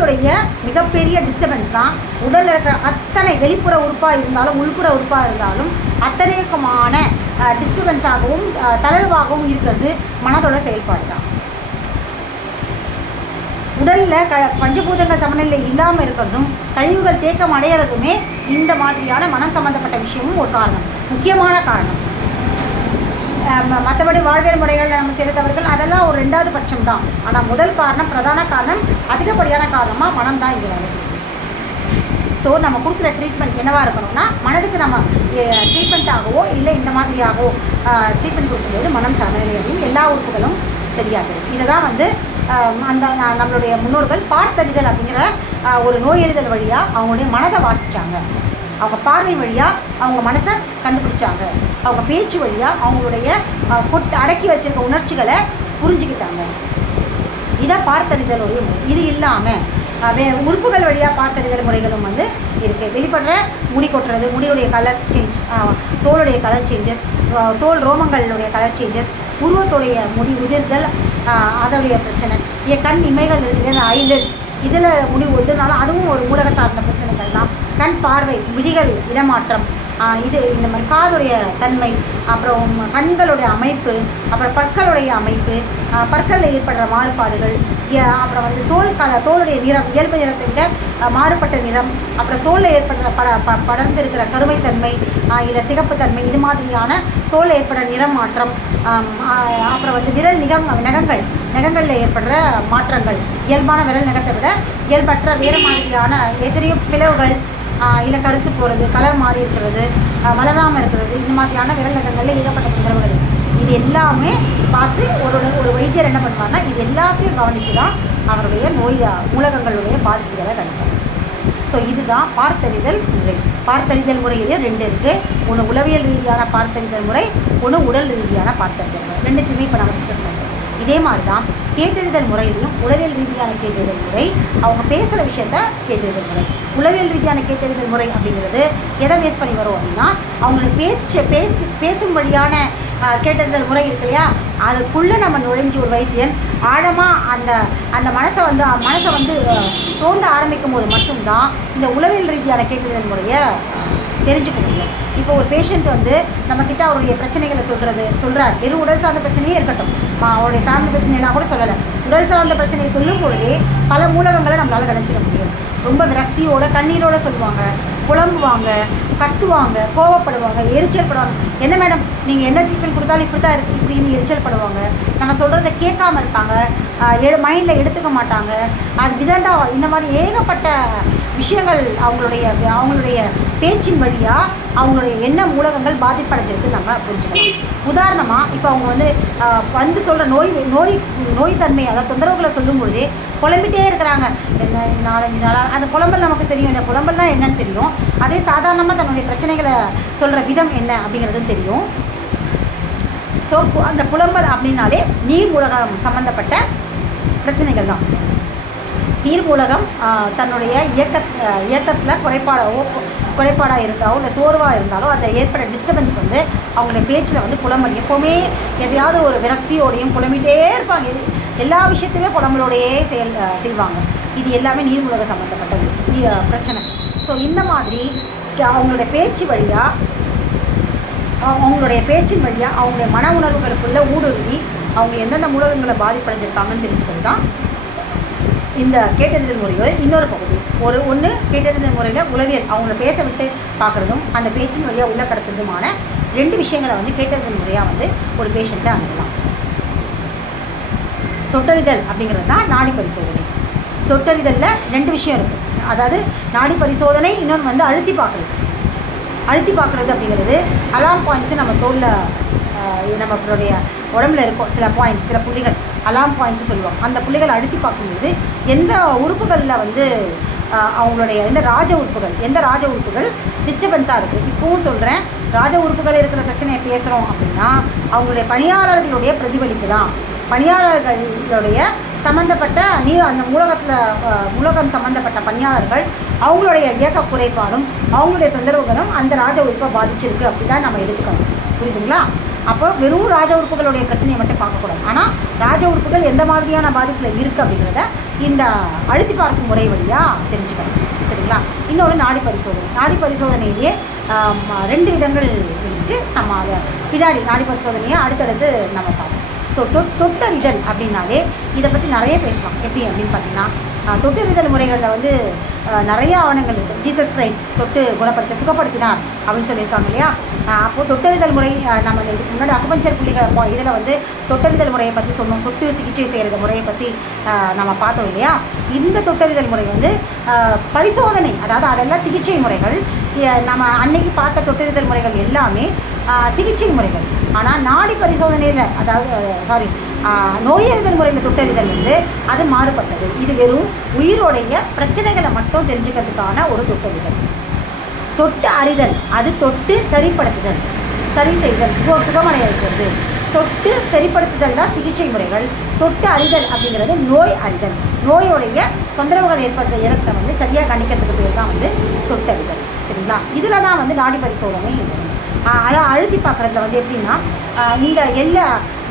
மனத்துடைய மிகப்பெரிய டிஸ்டர்பன்ஸ் தான். உடலில் இருக்கிற அத்தனை வெளிப்புற உறுப்பாக இருந்தாலும் உள்புற உறுப்பாக இருந்தாலும் அத்தனைக்குமான டிஸ்டர்பன்ஸாகவும் தளர்வாகவும் இருக்கிறது மனதோட செயல்பாடு தான். உடலில் க பஞ்சபூதங்கள் சமநிலை இல்லாமல் இருக்கிறதும் கழிவுகள் தேக்கம் அடையிறதுமே இந்த மாதிரியான மனம் சம்பந்தப்பட்ட விஷயமும் ஒரு காரணம். முக்கியமான காரணம். மற்றபடி வாழ்வியல் முறைகளில் நம்ம செலுத்தவர்கள் அதெல்லாம் ஒரு ரெண்டாவது பட்சம் தான் ஆனால் முதல் காரணம் பிரதான காரணம் அதிகப்படியான காரணமாக மனம் தான் இங்கே வேலை செய்யுது. ஸோ நம்ம கொடுக்குற ட்ரீட்மெண்ட் என்னவாக இருக்கணும்னா மனதுக்கு நம்ம ட்ரீட்மெண்ட்டாகவோ இல்லை இந்த மாதிரியாகவோ ட்ரீட்மெண்ட் கொடுக்கும்போது மனம் சமநிலையும் எல்லா உறுப்புகளும் சரியாகிறது. இதை தான் வந்து அந்த நம்மளுடைய முன்னோர்கள் பார்த்தறிதல் அப்படிங்கிற ஒரு நோயறிதல் வழியாக அவங்களுடைய மனதை வாசித்தாங்க அவங்க பார்வை வழியாக அவங்க மனசை கண்டுபிடிச்சாங்க. அவங்க பேச்சு வழியாக அவங்களுடைய கொட்டு கொட் அடக்கி வச்சிருக்க உணர்ச்சிகளை புரிஞ்சுக்கிட்டாங்க. இதை பார்த்தறிதலுடைய முறை இது இல்லாமல் வே உறுப்புகள் வழியாக பார்த்தறிதல் முறைகளும் வந்து இருக்குது வெளிப்படுற முடி கொட்டுறது முடியுடைய கலர் சேஞ்ச் தோலுடைய கலர் சேஞ்சஸ் தோல் ரோமங்களுடைய கலர் சேஞ்சஸ் உருவத்துடைய முடி உதிர்தல் அதனுடைய அதோடைய பிரச்சனை. ஏன் கண் இமைகள் இருக்கிறது ஐலட்ஸ் இதில் முடிவு ஒதுனாலும் அதுவும் ஒரு ஊடக சார்ந்த பிரச்சனைகள் தான். கண் பார்வை விழிகள் இடமாற்றம் இது இந்த மாதிரி காதுடைய தன்மை அப்புறம் கண்களுடைய அமைப்பு அப்புறம் பற்களுடைய அமைப்பு பற்களில் ஏற்படுற மாறுபாடுகள் ஏ- அப்புறம் வந்து தோல் கல தோலுடைய நிறம் இயல்பு நிறத்தை விட மாறுபட்ட நிறம் அப்புறம் தோலில் ஏற்படுற பட ப படர்ந்து இருக்கிற கருமைத்தன்மை ஆஹ் சிகப்பு சிகப்புத்தன்மை இது மாதிரியான தோல் ஏற்பட நிறம் மாற்றம் அப்புறம் வந்து விரல் நிகம் நகங்கள் நகங்களில் ஏற்படுற மாற்றங்கள். இயல்பான விரல் நகத்தை விட இயல்பற்ற வேறு மாதிரியான எத்தனையோ பிளவுகள் இல்லை கருத்து போகிறது கலர் மாறி இருக்கிறது வளராமல் இருக்கிறது இந்த மாதிரியான விரல் நகங்களில் ஏகப்பட்ட தொந்தரவுகள் இது எல்லாமே பார்த்து ஒரு ஒரு வைத்தியர் என்ன பண்ணுவார்னா இது எல்லாத்தையும் கவனித்து தான் அவருடைய நோய் உலகங்களுடைய பாதிப்புகளை கணிப்பார். ஸோ இதுதான் பார்த்தறிதல் முறை. பார்த்தறிதல் முறையிலே ரெண்டு இருக்குது ஒன்று உளவியல் ரீதியான பார்த்தறிதல் முறை ஒன்று உடல் ரீதியான பார்த்தறிதல் முறை. ரெண்டுத்தையுமே இப்போ நம்ம டிஸ்கஸ் பண்ணுறோம் இதே மாதிரி தான் கேட்டறிதல் முறையிலையும் உளவியல் ரீதியான கேட்டறிதல் முறை அவங்க பேசுகிற விஷயத்த கேட்டறிதல் முறை. உளவியல் ரீதியான கேட்டறிதல் முறை அப்படிங்கிறது எதை பேஸ் பண்ணி வரும் அப்படின்னா அவங்களுக்கு பேச்சு பேசி பேசும் வழியான கேட்டறிதல் முறை இருக்கு இல்லையா? அதுக்குள்ளே நம்ம நுழைஞ்சு ஒரு வைத்தியன் ஆழமாக அந்த அந்த மனசை வந்து மனசை வந்து தோண்ட ஆரம்பிக்கும் போது மட்டும்தான் இந்த உளவியல் ரீதியான கேட்டறிதல் முறையை தெரிஞ்சுக்க முடியும் இப்போ ஒரு பேஷண்ட் வந்து நம்மக்கிட்ட அவருடைய பிரச்சனைகளை சொல்கிறது சொல்கிறார் வெறும் உடல் சார்ந்த பிரச்சனையே இருக்கட்டும். அவருடைய சார்ந்த பிரச்சனைலாம் கூட சொல்லலை. உடல் சார்ந்த பிரச்சனையை சொல்லும் பொழுதே பல மூலகங்களை நம்மளால் கணிச்சிட முடியும். ரொம்ப விரக்தியோட கண்ணீரோட சொல்லுவாங்க புலம்புவாங்க. கத்துவாங்க கோவப்படுவாங்க எரிச்சல் படுவாங்க என்ன மேடம் நீங்கள் என்ன ட்ரீட்மெண்ட் கொடுத்தாலும் இப்படி தான் இருக்கு இப்படின்னு எரிச்சல் படுவாங்க நம்ம சொல்கிறத கேட்காம இருப்பாங்க. எடு மைண்டில் எடுத்துக்க மாட்டாங்க. அது விதண்டா இந்த மாதிரி ஏகப்பட்ட விஷயங்கள் அவங்களுடைய அவங்களுடைய பேச்சின் வழியாக அவங்களுடைய எண்ண மூலகங்கள் பாதிப்படைஞ்சிருக்கு நம்ம புரிஞ்சுக்கலாம். உதாரணமாக இப்போ அவங்க வந்து வந்து சொல்கிற நோய் நோய் நோய் தன்மை அதாவது தொந்தரவுகளை சொல்லும்பொழுதே குழம்பிட்டே புலம்பிட்டே இருக்கிறாங்க. என்ன நாலஞ்சு நாளாக அந்த புலம்பல் நமக்கு தெரியும். இந்த புலம்பல்னா என்னன்னு தெரியும். அதே சாதாரணமாக தன்னுடைய பிரச்சனைகளை சொல்கிற விதம் என்ன அப்படிங்கிறதும் தெரியும். ஸோ அந்த புலம்பல் அப்படின்னாலே நீர் மூலகம் சம்மந்தப்பட்ட பிரச்சனைகள் தான். நீர் மூலகம் தன்னுடைய இயக்க இயக்கத்தில் குறைபாடோ குறைபாடாக இருந்தாலோ இல்லை சோர்வாக இருந்தாலோ அதை ஏற்பட டிஸ்டர்பன்ஸ் வந்து அவங்களுடைய பேச்சில் வந்து புலம்பல். எப்போவுமே எதையாவது ஒரு விரக்தியோடையும் புலம்பிட்டே இருப்பாங்க. எது- எல்லா விஷயத்தையுமே புலம்பலோடையே செயல் செய்வாங்க. இது எல்லாமே நீர்மூலக சம்மந்தப்பட்டது பிரச்சனை. ஸோ இந்த மாதிரி அவங்களுடைய பேச்சு வழியாக அவங்களுடைய பேச்சின் வழியாக அவங்களுடைய மன உணர்வுகளுக்குள்ளே ஊடுருவி அவங்க எந்தெந்த மூலகங்களை பாதிப்படைஞ்சிருக்காங்கன்னு தெரிஞ்சுக்கிறது தான் இந்த கேட்டறிதல் முறைகள் இன்னொரு பகுதி. ஒரு ஒன்று கேட்டறிதல் முறையில் உளவியல் அவங்கள பேச விட்டு பார்க்குறதும் அந்த பேச்சின் வழியாக உள்ள கடத்துறதுமான ரெண்டு விஷயங்களை வந்து கேட்டறிதல் முறையாக வந்து ஒரு பேஷண்ட்டை அணுகலாம். தொட்டறிதல் அப்படிங்கிறது தான் நாடி பரிசோதனை. தொட்டறிதலில் ரெண்டு விஷயம் இருக்குது அதாவது நாடி பரிசோதனை இன்னொன்று வந்து அழுத்தி பார்க்குறது. அழுத்தி பார்க்குறது அப்படிங்கிறது அலாம் பாயிண்ட்ஸு நம்ம தோலில் நம்மளுடைய உடம்புல இருக்கும். சில பாயிண்ட்ஸ் சில புள்ளிகள் அலாம் பாயிண்ட்ஸ் சொல்லுவோம் அந்த புள்ளிகளை அழுத்தி பார்க்கும்போது எந்த உறுப்புகளில் வந்து அவங்களுடைய எந்த ராஜ உறுப்புகள் எந்த ராஜ உறுப்புகள் டிஸ்டர்பன்ஸாக இருக்குது இப்போவும் சொல்கிறேன் ராஜ உறுப்புகள் இருக்கிற பிரச்சனையை பேசுகிறோம் அப்படின்னா அவங்களுடைய பணியாளர்களுடைய பிரதிபலிப்பு தான். பணியாளர்களுடைய சம்மந்தப்பட்ட நீ அந்த மூலகத்தில் மூலகம் சம்மந்தப்பட்ட பணியாளர்கள் அவங்களுடைய இயக்க குறைபாடும் அவங்களுடைய தொந்தரவுகளும் அந்த ராஜ உறுப்பை பாதிச்சிருக்கு அப்படி தான் நம்ம எடுத்துக்கணும். புரியுதுங்களா? அப்போ வெறும் ராஜ உறுப்புகளுடைய பிரச்சனையை மட்டும் பார்க்கக்கூடாது. ஆனால் ராஜ உறுப்புகள் எந்த மாதிரியான பாதிப்பில் இருக்குது அப்படிங்கிறத இந்த அழுத்தி பார்க்கும் முறை வழியாக தெரிஞ்சுக்கணும் சரிங்களா? இன்னொன்று நாடி பரிசோதனை. நாடி பரிசோதனையிலேயே ரெண்டு விதங்கள் இருக்குது நம்ம அதை பின்னாடி நாடி பரிசோதனையை அடுத்தடுத்து நம்ம பார்ப்போம். ஸோ தொ தொட்டறிதல் அப்படின்னாலே இதை பற்றி நிறைய பேசலாம். எப்படி அப்படின்னு பார்த்தீங்கன்னா ஆஹ், தொட்டறிதல் முறைகளில் வந்து நிறைய ஆவணங்கள் இருக்குது ஜீசஸ் கிரைஸ்ட் தொட்டு குணப்படுத்த சுகப்படுத்தினார் அப்படின்னு சொல்லியிருக்காங்க இல்லையா? அப்போது தொட்டறிதல் முறை நம்ம இதுக்கு முன்னாடி அக்குபஞ்சர் புள்ளிகள் இதில் வந்து தொட்டறிதல் முறையை பற்றி சொன்னோம். தொட்டு சிகிச்சை செய்கிறது முறையை பற்றி நம்ம பார்த்தோம் இல்லையா? இந்த தொட்டறிதல் முறை வந்து பரிசோதனை அதாவது அதெல்லாம் சிகிச்சை முறைகள் நம்ம அன்னைக்கு பார்த்த தொட்டறிதல் முறைகள் எல்லாமே சிகிச்சை முறைகள். ஆனால் நாடி பரிசோதனையில் அதாவது சாரி நோயறிதல் முறையில் தொட்டறிதல் வந்து அது மாறுபட்டது. இது வெறும் உயிரோடைய பிரச்சனைகளை மட்டும் தெரிஞ்சுக்கிறதுக்கான ஒரு தொட்டறிதல். தொட்டு அறிதல் அது தொட்டு சரிப்படுத்துதல் சரி செய்தல் சுக சுகமடைய வைக்கிறது. தொட்டு சரிப்படுத்துதல் தான் சிகிச்சை முறைகள். தொட்டு அறிதல் அப்படிங்கிறது நோய் அறிதல். நோயோடைய தொந்தரவுகள் ஏற்படுத்த இடத்தை வந்து சரியாக கணிக்கிறதுக்கு பேர் தான் வந்து தொட்டறிதல். சரிங்களா இதில் தான் வந்து நாடி பரிசோதனை வரும். அதான் அழுத்தி பார்க்குறதுல வந்து எப்படின்னா இந்த எல்லா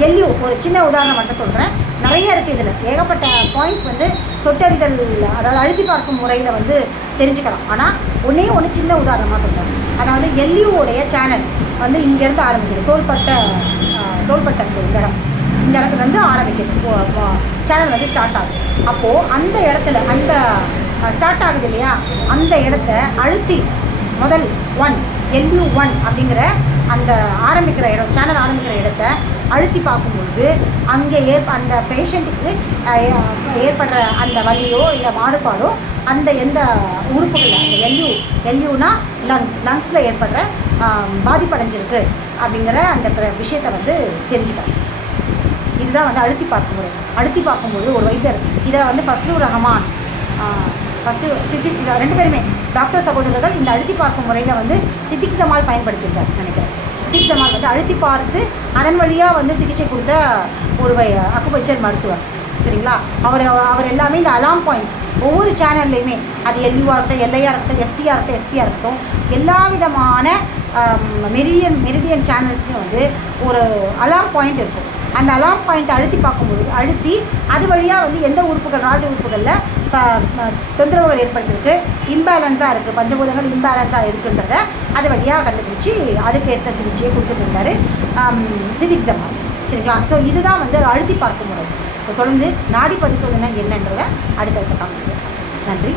எல்யூ ஒரு சின்ன உதாரணம் மட்டும் சொல்கிறேன் நிறைய இருக்குது இதில். ஏகப்பட்ட பாயிண்ட்ஸ் வந்து தொட்டறிதல் அதாவது அழுத்தி பார்க்கும் முறையில் வந்து தெரிஞ்சுக்கலாம். ஆனால் ஒன்றே ஒன்று சின்ன உதாரணமாக சொல்கிறேன் அதாவது எல்யூவோடைய சேனல் வந்து இங்கேருந்து ஆரம்பிக்குது. தோள்பட்ட தோள்பட்ட இந்த இடம் இந்த இடத்துல வந்து ஆரம்பிக்குது. சேனல் வந்து ஸ்டார்ட் ஆகுது. அப்போது அந்த இடத்துல அந்த ஸ்டார்ட் ஆகுது இல்லையா? அந்த இடத்த அழுத்தி முதல் ஒன் எல்யூ ஒன் அப்படிங்கிற அந்த ஆரம்பிக்கிற இடம் சேனல் ஆரம்பிக்கிற இடத்த அழுத்தி பார்க்கும்பொழுது அங்கே ஏற்ப அந்த பேஷண்ட்டுக்கு ஏற்படுற அந்த வலியோ இல்லை மாறுபாடோ அந்த எந்த உறுப்புகளில் அந்த எல்யூ எல்யூனா லங்ஸ் லங்ஸில் ஏற்படுற பாதிப்படைஞ்சிருக்கு அப்படிங்கிற அந்த விஷயத்தை வந்து தெரிஞ்சுக்கலாம். இதுதான் வந்து அழுத்தி பார்க்கும் முறை அழுத்தி பார்க்கும்போது ஒரு வைத்தியர் இதை வந்து ஃபஸ்ட்டு ரஹமான் ஃபஸ்ட்டு சித்தி ரெண்டு பேருமே டாக்டர் சகோதரர்கள் இந்த அழுத்தி பார்க்கும் முறையில் வந்து சித்திக் சமால் பயன்படுத்தியிருக்காரு நினைக்கிறேன். சித்திக் சமால் வந்து அழுத்தி பார்த்து அதன் வழியாக வந்து சிகிச்சை கொடுத்த ஒரு வை- அக்குபஞ்சர் மருத்துவர். சரிங்களா? அவர் அவர் எல்லாமே இந்த அலாம் பாயிண்ட்ஸ் ஒவ்வொரு சேனல்லையுமே அது எல்யூவாக இருக்கட்டும் எல்ஐயாக இருக்கட்டும் எஸ்டியாக இருக்கட்டும் எஸ்பியாக இருக்கட்டும் எல்லா விதமான மெரிடியன் மெரிடியன் சேனல்ஸ்லேயும் வந்து ஒரு அலாம் பாயிண்ட் இருக்கும். அந்த அலாம் பாயிண்ட் அழுத்தி பார்க்கும்போது அழுத்தி அது வழியாக வந்து எந்த உறுப்புகள் ராஜ உறுப்புகளில் இப்போ தொந்தரவுகள் ஏற்பட்டிருக்கு இம்பேலன்ஸாக இருக்குது பஞ்சபூதங்கள் இம்பேலன்ஸாக இருக்குன்றத அது வழியாக கண்டுபிடிச்சி அதுக்கு ஏற்ற சிகிச்சையை கொடுத்துட்டு இருந்தார் சிதிக் சரிங்களா? ஸோ இதுதான் வந்து அழுத்தி பார்க்கும் முறை. ஸோ தொடர்ந்து நாடி பரிசோதனை என்னன்றதை அடுத்தடுத்த காமிக்கிறேன் நன்றி.